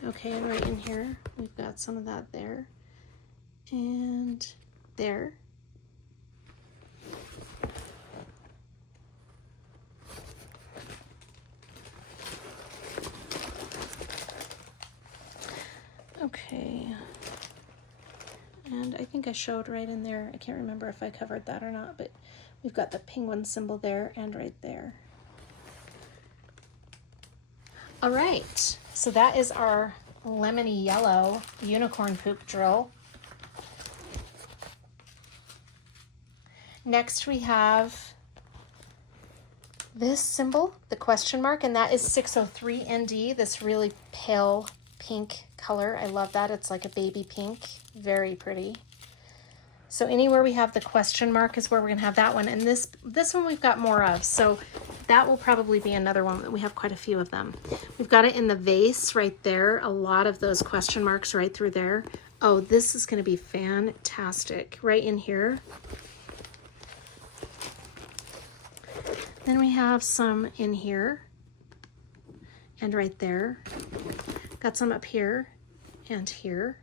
okay, and right in here, we've got some of that there, and there. Okay, and I think I showed right in there, I can't remember if I covered that or not, but we've got the penguin symbol there and right there. All right, so that is our lemony yellow unicorn poop drill. Next we have this symbol, the question mark, and that is 603 ND, this really pale pink color. I love that. It's like a baby pink, very pretty. So anywhere we have the question mark is where we're gonna have that one. And this one we've got more of, so that will probably be another one that we have quite a few of them. We've got it in the vase right there, a lot of those question marks right through there. Oh, this is gonna be fantastic, right in here. Then we have some in here and right there. Got some up here and here.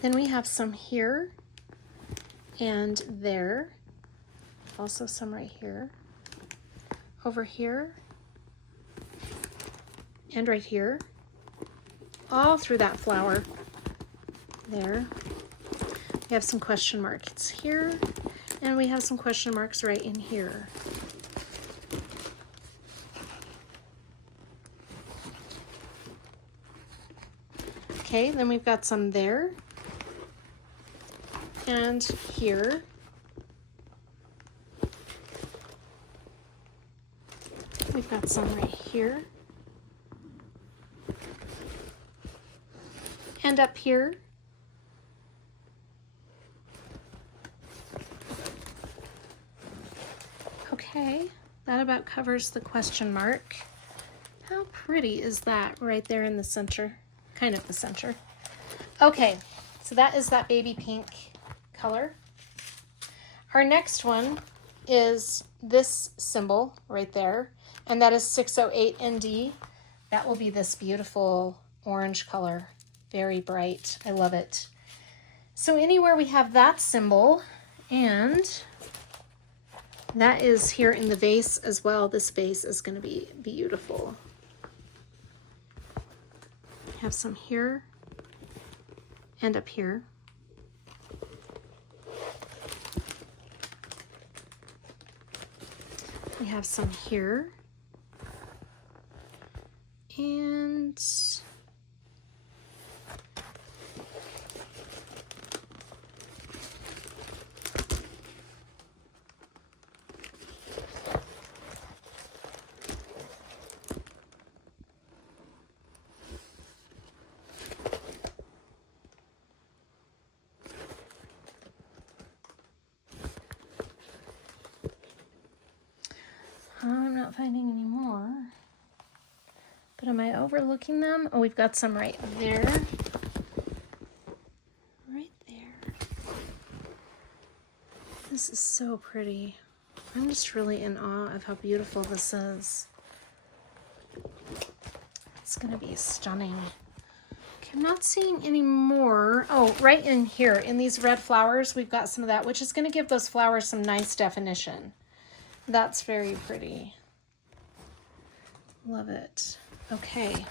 Then we have some here and there. Also some right here. Over here and right here. All through that flower. There. We have some question marks here, and we have some question marks right in here. Okay, then we've got some there and here. We've got some right here and up here. Okay, that about covers the question mark. How pretty is that right there in the center? Kind of the center. Okay, so that is that baby pink color. Our next one is this symbol right there, and that is 608 ND. That will be this beautiful orange color, very bright. I love it. So anywhere we have that symbol, and that is here in the vase as well. This vase is going to be beautiful. Have some here and up here. We have some here and I'm not finding any more. But am I overlooking them? Oh, we've got some right there. Right there. This is so pretty. I'm just really in awe of how beautiful this is. It's gonna be stunning. Okay, I'm not seeing any more. Oh, right in here, in these red flowers, we've got some of that, which is gonna give those flowers some nice definition. That's very pretty. Love it. Okay.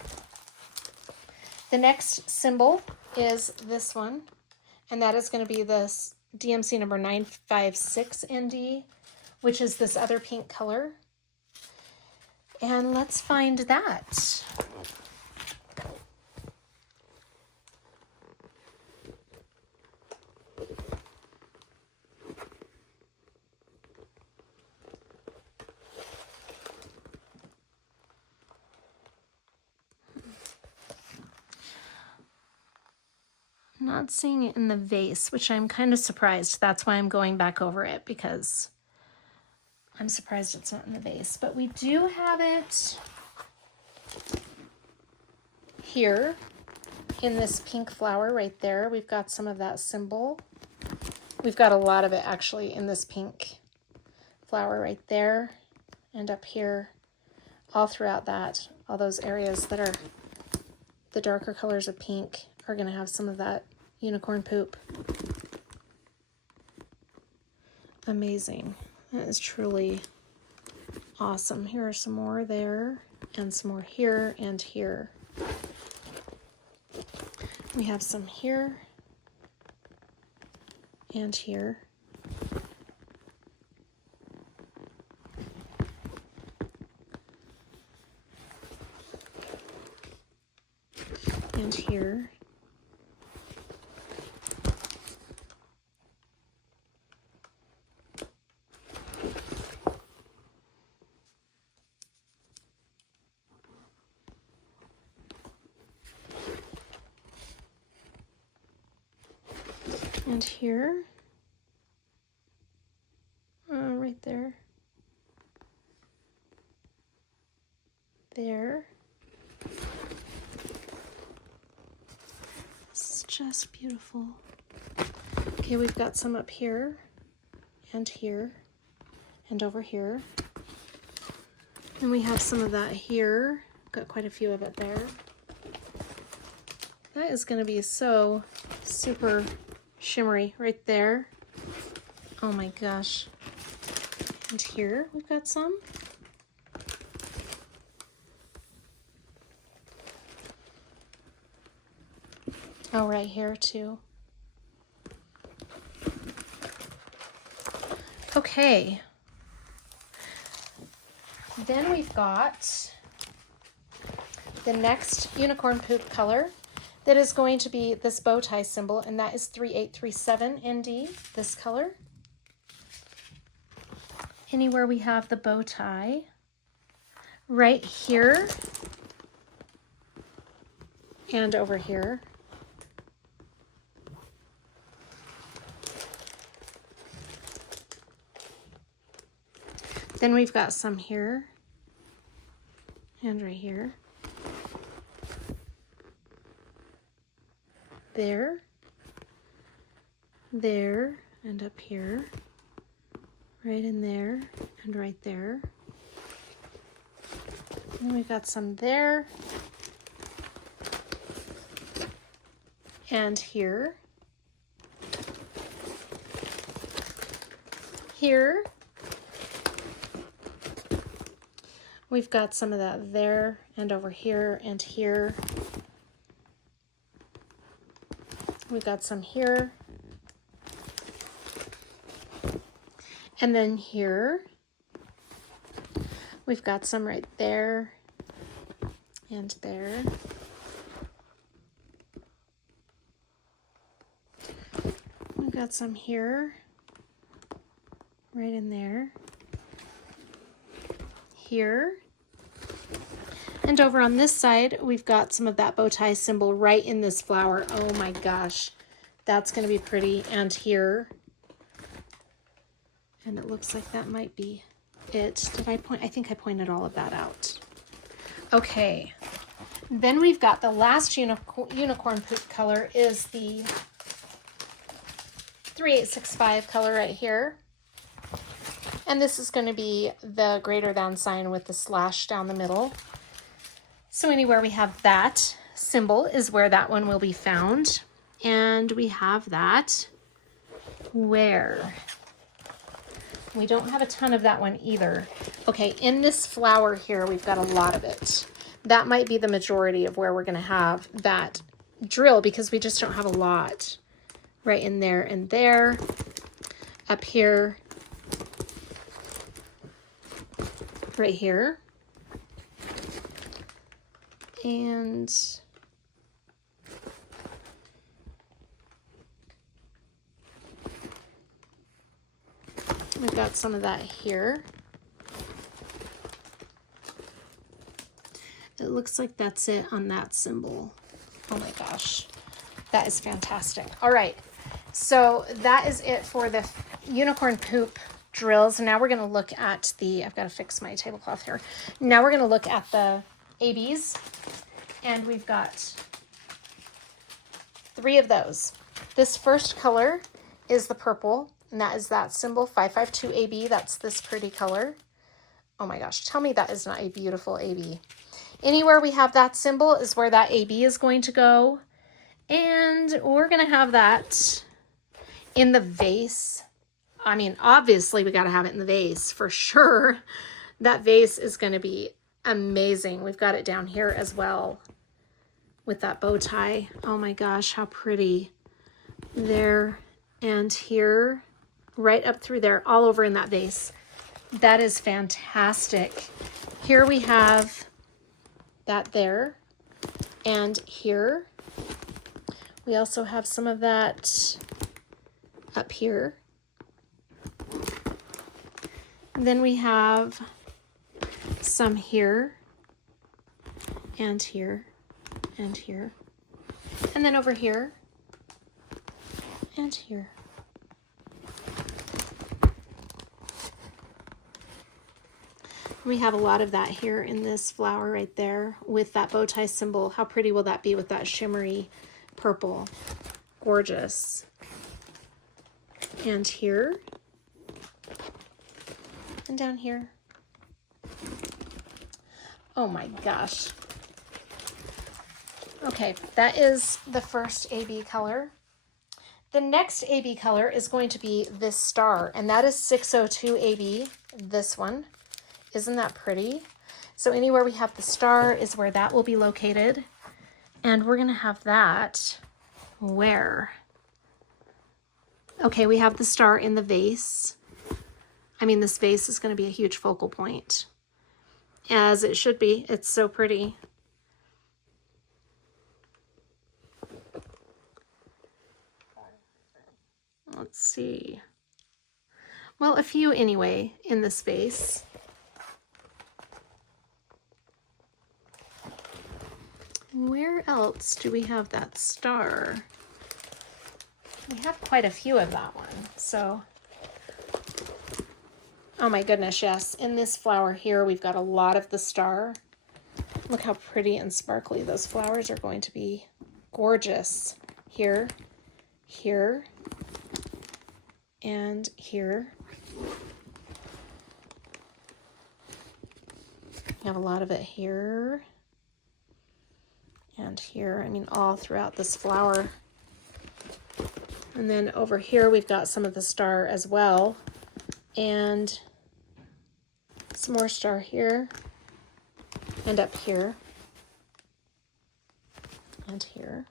The next symbol is this one, and that is going to be this DMC number 956 ND, which is this other pink color. And let's find that. Not seeing it in the vase, which I'm kind of surprised. That's why I'm going back over it, because I'm surprised it's not in the vase. But we do have it here in this pink flower right there. We've got some of that symbol. We've got a lot of it actually in this pink flower right there and up here, all throughout that. All those areas that are the darker colors of pink are going to have some of that unicorn poop. Amazing. That is truly awesome. Here are some more there, and some more here and here. We have some here and here. And here. And here. Right there. There. It's just beautiful. Okay, we've got some up here and over here. And we have some of that here. Got quite a few of it there. That is going to be so super shimmery right there. Oh my gosh. And here we've got some. Oh, right here too. Okay. Then we've got the next unicorn poop color that is going to be this bow tie symbol, and that is 3837 ND, this color. Anywhere we have the bow tie, right here and over here. Then we've got some here and right here. There, there, and up here. Right in there and right there. And we've got some there and here. Here. We've got some of that there and over here and here. We've got some here. And then here, we've got some right there and there. We've got some here, right in there, here. And over on this side, we've got some of that bow tie symbol right in this flower. Oh my gosh, that's going to be pretty. And here. And it looks like that might be it. Did I point? I think I pointed all of that out. Okay, Then we've got the last unicorn poop color is the 3865 color right here. And this is going to be the greater than sign with the slash down the middle. So anywhere we have that symbol is where that one will be found. And we have that where? We don't have a ton of that one either. Okay, in this flower here, we've got a lot of it. That might be the majority of where we're going to have that drill because we just don't have a lot. Right in there and there, up here, right here, and we've got some of that here. It looks like that's it on that symbol. Oh my gosh, that is fantastic. All right, so that is it for the unicorn poop drills. Now we're going to look at the, I've got to fix my tablecloth here. Now we're going to look at the ABs, and we've got 3 of those. This first color is the purple, and that is that symbol 552 AB. That's this pretty color. Oh my gosh, tell me that is not a beautiful AB. Anywhere we have that symbol is where that AB is going to go. And we're going to have that in the vase. I mean, obviously we got to have it in the vase for sure. That vase is going to be amazing. We've got it down here as well with that bow tie. Oh my gosh, how pretty. There and here, right up through there, all over in that vase. That is fantastic. Here we have that there, and here. We also have some of that up here. And then we have some here, and here, and here. And then over here, and here. We have a lot of that here in this flower right there with that bow tie symbol. How pretty will that be with that shimmery purple? Gorgeous. And here. And down here. Oh my gosh. Okay, that is the first AB color. The next AB color is going to be this star, and that is 602 AB, this one. Isn't that pretty? So anywhere we have the star is where that will be located. And we're gonna have that where? Okay, we have the star in the vase. I mean, this vase is gonna be a huge focal point, as it should be. It's so pretty. Let's see. Well, a few anyway in this vase. Where else do we have that star? We have quite a few of that one, so. Oh my goodness, yes. In this flower here, we've got a lot of the star. Look how pretty and sparkly those flowers are going to be. Gorgeous. Here, here, and here. We have a lot of it here. And here, I mean, all throughout this flower. And then over here, we've got some of the star as well. And some more star here. And up here. And here.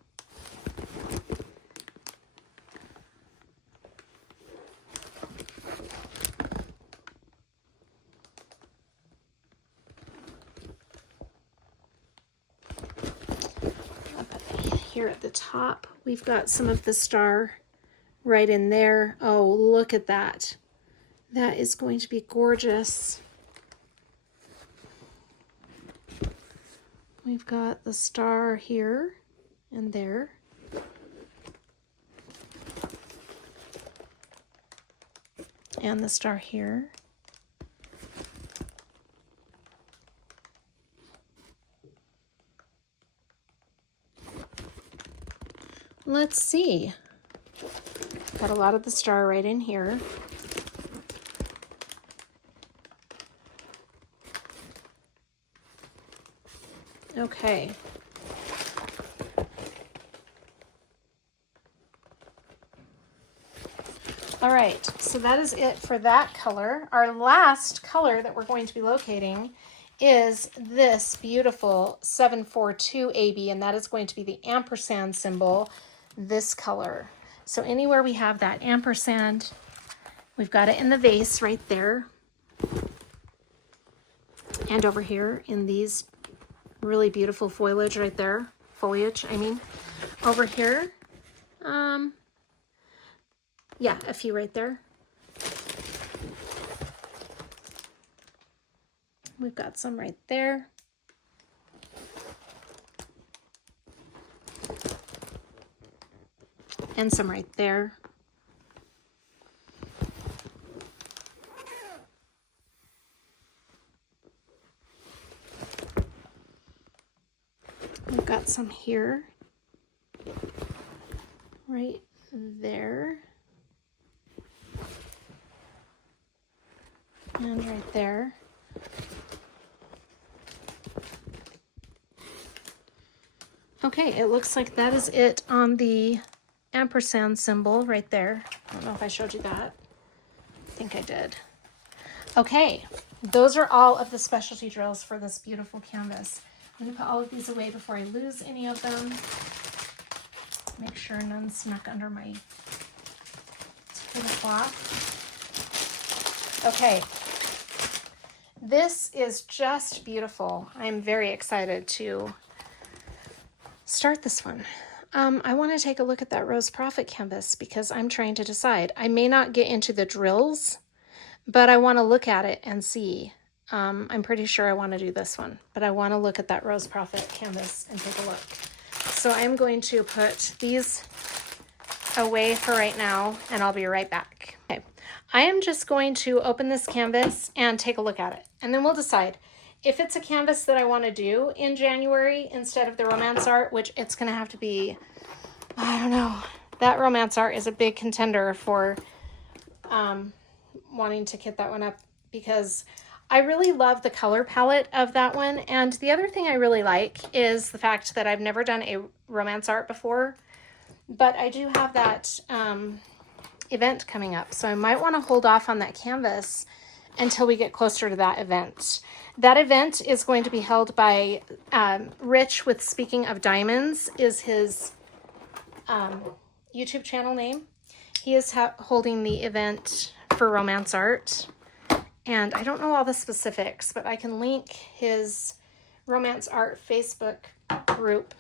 Here at the top, we've got some of the star right in there. Oh, look at that. That is going to be gorgeous. We've got the star here and there. And the star here. let's see. Got a lot of the star right in here. Okay. All right, so that is it for that color. Our last color that we're going to be locating is this beautiful 742 AB, and that is going to be the ampersand symbol, this color. So anywhere we have that ampersand, we've got it in the vase right there. And over here in these really beautiful foliage right there. Foliage, I mean. Over here, yeah, a few right there. We've got some right there. And some right there. We've got some here. Right there. And right there. Okay, it looks like that is it on the ampersand symbol right there. I don't know if I showed you that. I think I did. Okay, those are all of the specialty drills for this beautiful canvas. I'm going to put all of these away before I lose any of them. Make sure none snuck under my tablecloth. Okay, this is just beautiful. I'm very excited to start this one. I want to take a look at that Rose Prophet canvas because I'm trying to decide. I may not get into the drills, but I want to look at it and see. I'm pretty sure I want to do this one, but I want to look at that Rose Prophet canvas and take a look. So I'm going to put these away for right now, and I'll be right back. Okay. I am just going to open this canvas and take a look at it, and then we'll decide if it's a canvas that I want to do in January instead of the RomantzArt, which it's going to have to be, I don't know. That RomantzArt is a big contender for wanting to kit that one up because I really love the color palette of that one. And the other thing I really like is the fact that I've never done a RomantzArt before, but I do have that event coming up. So I might want to hold off on that canvas until we get closer to that event. That event is going to be held by Rich with Speaking of Diamonds is his YouTube channel name. He is holding the event for RomantzArt. And I don't know all the specifics, but I can link his RomantzArt Facebook group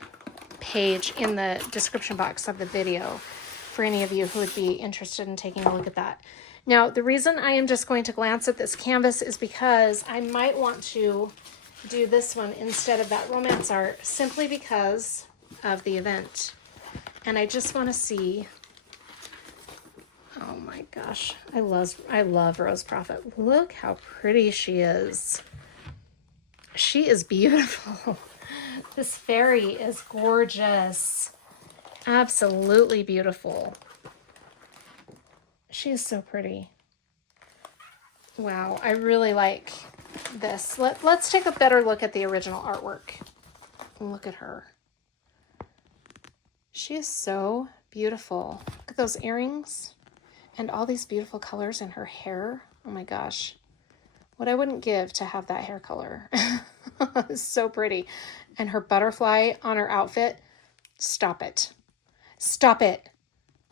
page in the description box of the video for any of you who would be interested in taking a look at that. Now, the reason I am just going to glance at this canvas is because I might want to do this one instead of that RomantzArt simply because of the event. And I just want to see. Oh my gosh, I love Rose Prophet. Look how pretty she is. She is beautiful. This fairy is gorgeous. Absolutely beautiful. She is so pretty. Wow, I really like this. Let's take a better look at the original artwork. Look at her. She is so beautiful. Look at those earrings. And all these beautiful colors in her hair. Oh my gosh. What I wouldn't give to have that hair color. It's so pretty. And her butterfly on her outfit. Stop it. Stop it.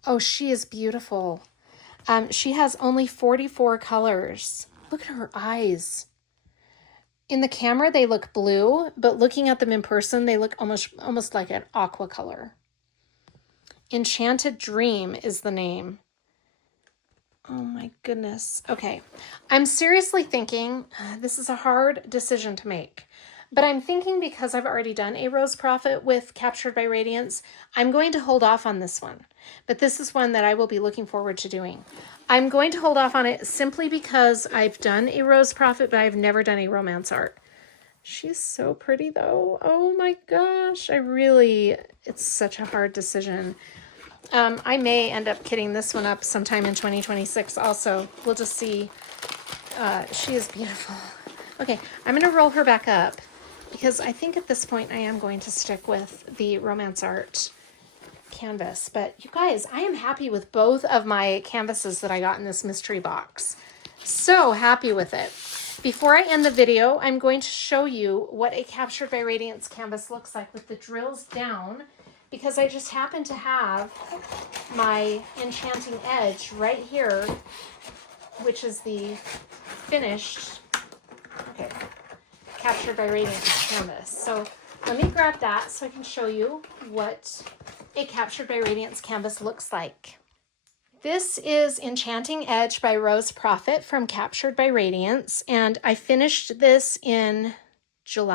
Oh, she is beautiful. She has only 44 colors. Look at her eyes. In the camera, they look blue, but looking at them in person, they look almost like an aqua color. Enchanted Dream is the name. Oh my goodness. Okay. I'm seriously thinking, this is a hard decision to make, but I'm thinking because I've already done a Rose Prophet with Captured by Radiance, I'm going to hold off on this one, but this is one that I will be looking forward to doing. I'm going to hold off on it simply because I've done a Rose Prophet, but I've never done a RomantzArt. She's so pretty though. Oh my gosh. It's such a hard decision. I may end up kitting this one up sometime in 2026 also. We'll just see. She is beautiful. Okay, I'm going to roll her back up because I think at this point I am going to stick with the RomantzArt canvas. But you guys, I am happy with both of my canvases that I got in this mystery box. So happy with it. Before I end the video, I'm going to show you what a Captured by Radiance canvas looks like with the drills down, because I just happen to have my enchanting edge right here, which is the finished, okay, Captured by Radiance canvas. So let me grab that so I can show you what a Captured by Radiance canvas looks like. This is Enchanting Edge by Rose Prophet from Captured by Radiance, and I finished this in June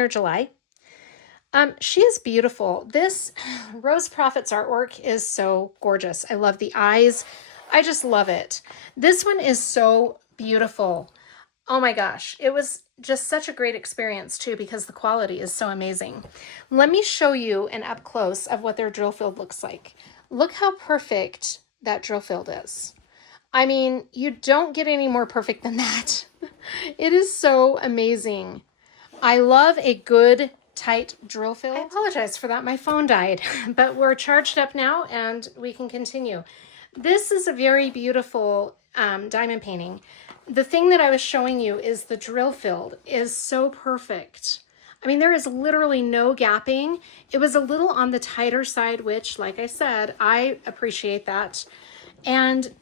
or July. She is beautiful. This Rose Prophet's artwork is so gorgeous. I love the eyes. I just love it. This one is so beautiful. Oh my gosh, it was just such a great experience too because the quality is so amazing. Let me show you an up close of what their drill field looks like. Look how perfect that drill field is. I mean, you don't get any more perfect than that. It is so amazing. I love a good tight drill field. I apologize for that. My phone died, but we're charged up now and we can continue. This is a very beautiful diamond painting. The thing that I was showing you is the drill field is so perfect. I mean, there is literally no gapping. It was a little on the tighter side, which, like I said, I appreciate that. And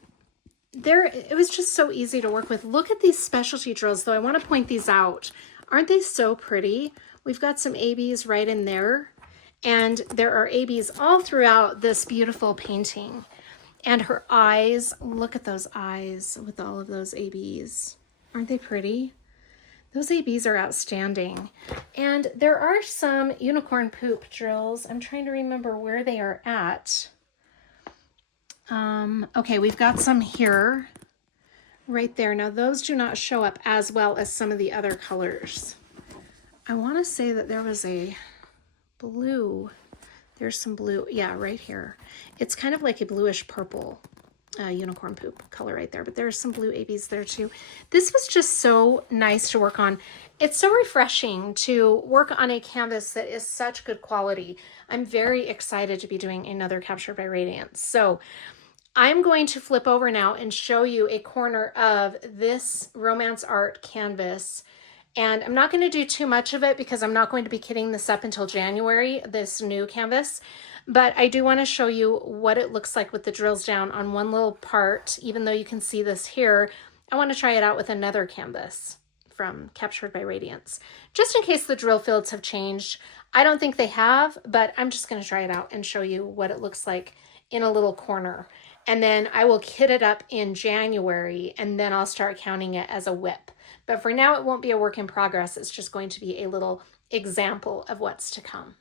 it was just so easy to work with. Look at these specialty drills, though. I want to point these out. Aren't they so pretty? We've got some ABs right in there, and there are ABs all throughout this beautiful painting. And her eyes, look at those eyes with all of those ABs. Aren't they pretty? Those ABs are outstanding. And there are some unicorn poop drills. I'm trying to remember where they are at. Okay, we've got some here, right there. Now those do not show up as well as some of the other colors. I want to say that there was a blue. There's some blue. Yeah, right here. It's kind of like a bluish purple unicorn poop color right there, but there's some blue ABs there too. This was just so nice to work on. It's so refreshing to work on a canvas that is such good quality. I'm very excited to be doing another Captured by Radiance. So I'm going to flip over now and show you a corner of this RomantzArt canvas. And I'm not going to do too much of it because I'm not going to be kitting this up until January, this new canvas. But I do want to show you what it looks like with the drills down on one little part. Even though you can see this here, I want to try it out with another canvas from Captured by Radiance. Just in case the drill fields have changed. I don't think they have, but I'm just going to try it out and show you what it looks like in a little corner. And then I will kit it up in January, and then I'll start counting it as a whip. But for now, it won't be a work in progress. It's just going to be a little example of what's to come.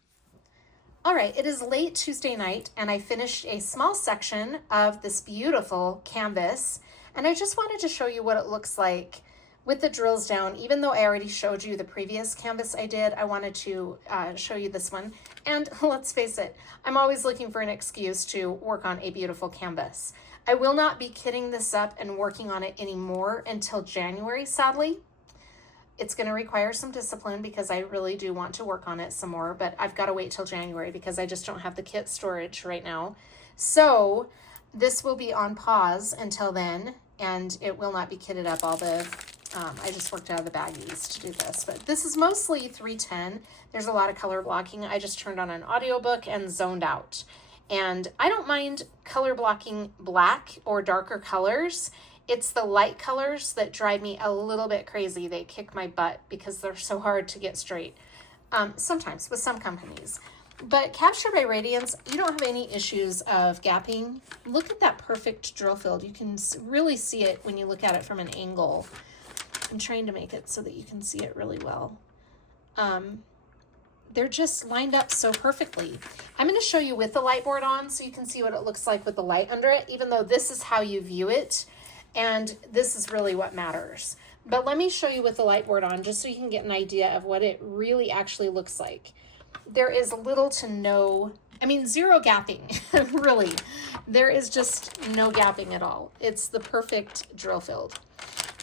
All right, it is late Tuesday night, and I finished a small section of this beautiful canvas, and I just wanted to show you what it looks like with the drills down. Even though I already showed you the previous canvas I did, I wanted to show you this one. And let's face it, I'm always looking for an excuse to work on a beautiful canvas. I will not be kitting this up and working on it anymore until January, sadly. It's going to require some discipline because I really do want to work on it some more, but I've got to wait till January because I just don't have the kit storage right now. So this will be on pause until then, and it will not be kitted up. I just worked out of the baggies to do this, but this is mostly 310. There's a lot of color blocking. I just turned on an audiobook and zoned out. And I don't mind color blocking black or darker colors. It's the light colors that drive me a little bit crazy. They kick my butt because they're so hard to get straight. Sometimes with some companies. But Captured by Radiance, you don't have any issues of gapping. Look at that perfect drill field. You can really see it when you look at it from an angle. I'm trying to make it so that you can see it really well. They're just lined up so perfectly. I'm going to show you with the light board on so you can see what it looks like with the light under it, even though this is how you view it. And this is really what matters. But let me show you with the light board on just so you can get an idea of what it really actually looks like. There is little to no I mean, zero gapping, really. There is just no gapping at all. It's the perfect drill field.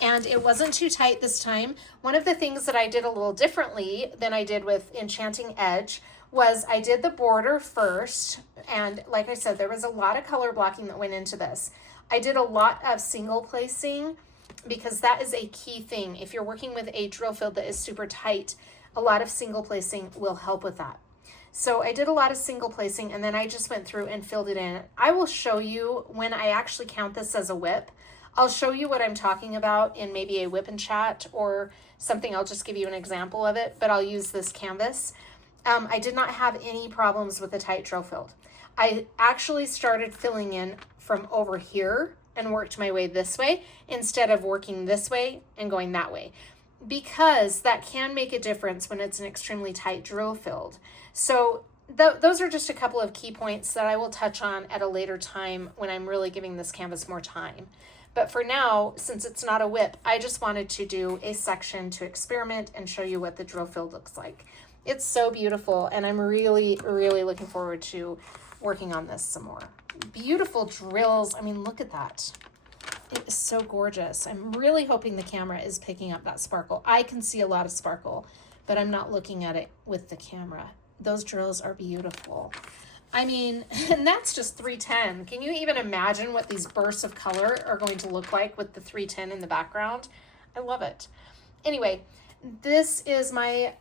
And it wasn't too tight this time. One of the things that I did a little differently than I did with Enchanting Edge was I did the border first. And like I said, there was a lot of color blocking that went into this. I did a lot of single placing because that is a key thing. If you're working with a drill field that is super tight, a lot of single placing will help with that. So I did a lot of single placing and then I just went through and filled it in. I will show you when I actually count this as a whip. I'll show you what I'm talking about in maybe a whip and chat or something. I'll just give you an example of it, but I'll use this canvas. I did not have any problems with the tight drill field. I actually started filling in from over here and worked my way this way instead of working this way and going that way, because that can make a difference when it's an extremely tight drill field. So those are just a couple of key points that I will touch on at a later time when I'm really giving this canvas more time. But for now, since it's not a whip, I just wanted to do a section to experiment and show you what the drill field looks like. It's so beautiful, and I'm really, really looking forward to working on this some more. Beautiful drills. I mean, look at that. It is so gorgeous. I'm really hoping the camera is picking up that sparkle. I can see a lot of sparkle, but I'm not looking at it with the camera. Those drills are beautiful. I mean, and that's just 310. Can you even imagine what these bursts of color are going to look like with the 310 in the background? I love it. Anyway, this is my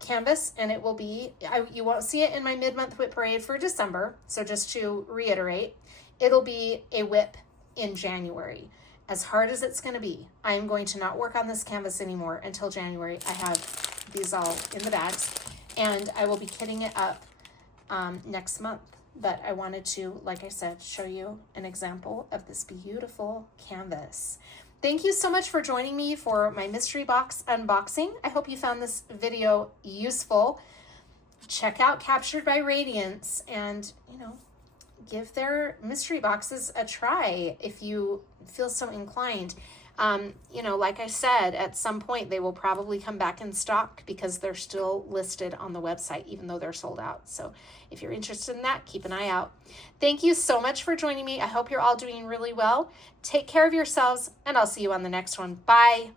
canvas, and it will be, you won't see it in my mid-month whip parade for December. So just to reiterate, it'll be a whip in January. As hard as it's going to be, I'm going to not work on this canvas anymore until January. I have these all in the bags, and I will be kitting it up next month. But I wanted to, like I said, show you an example of this beautiful canvas. Thank you so much for joining me for my mystery box unboxing. I hope you found this video useful. Check out Captured by Radiance and, give their mystery boxes a try if you feel so inclined. Like I said, at some point they will probably come back in stock because they're still listed on the website, even though they're sold out. So if you're interested in that, keep an eye out. Thank you so much for joining me. I hope you're all doing really well. Take care of yourselves, and I'll see you on the next one. Bye.